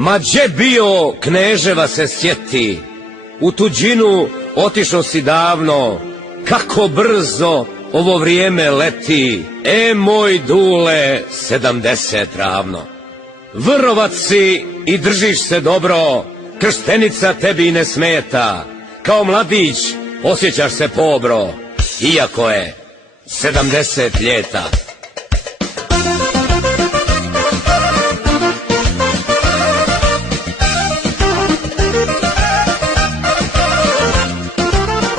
Ma gdje bio, kneževa se sjeti, u tuđinu otišao si davno, kako brzo ovo vrijeme leti, moj dule, 70 ravno. Vrovat si i držiš se dobro, krštenica tebi ne smeta, kao mladić osjećaš se pobro, iako je 70 ljeta.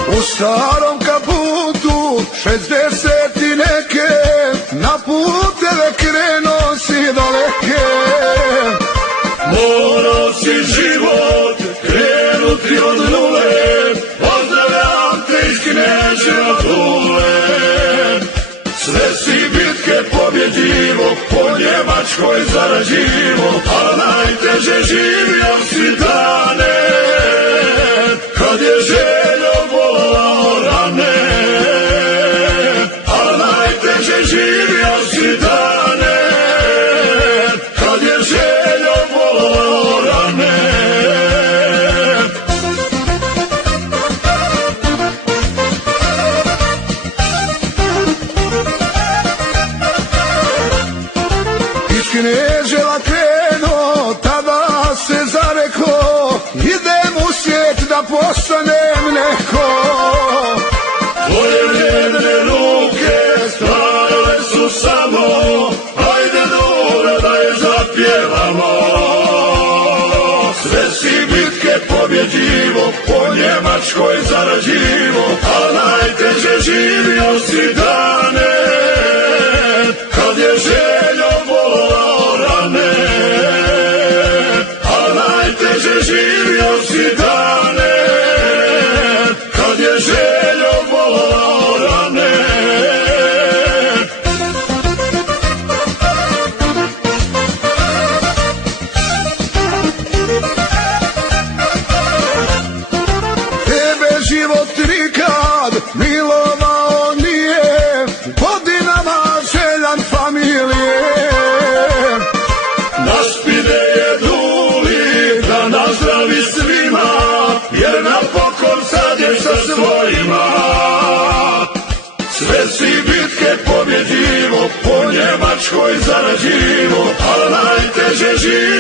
U starom kaputu 60 i neke, na puteve krenuo si daleke. Morao si život krenuti od nule, pozdravljam te iz Kneževa Dule. Sve si bitke pobjedivo, po Njemačkoj zarađivo, a najteže živio si dane, kad je željo volao rane. A najteže živio si dane, kad je željo volao rane. Iz Kneževa krenuo, tada se zareko, idem u svijet da postanem neko. Tvoje vrijedne ruke stajale su samo, ajde Dule da je zapjevamo. Sve si bitke pobjedivo, po Njemačkoj zarađivo, a najteže živio si dane, kad je željo volao rane. A najteže živio si dane, kad je željo volao rane. Tebe život nikad milovao nije, godinama željan familije. Naspide je Duli da nazdravi svima, jer napokon sad je sa svojima. Sve si bitke pobjedivo, po Njemačkoj zarađivo, a najteže živo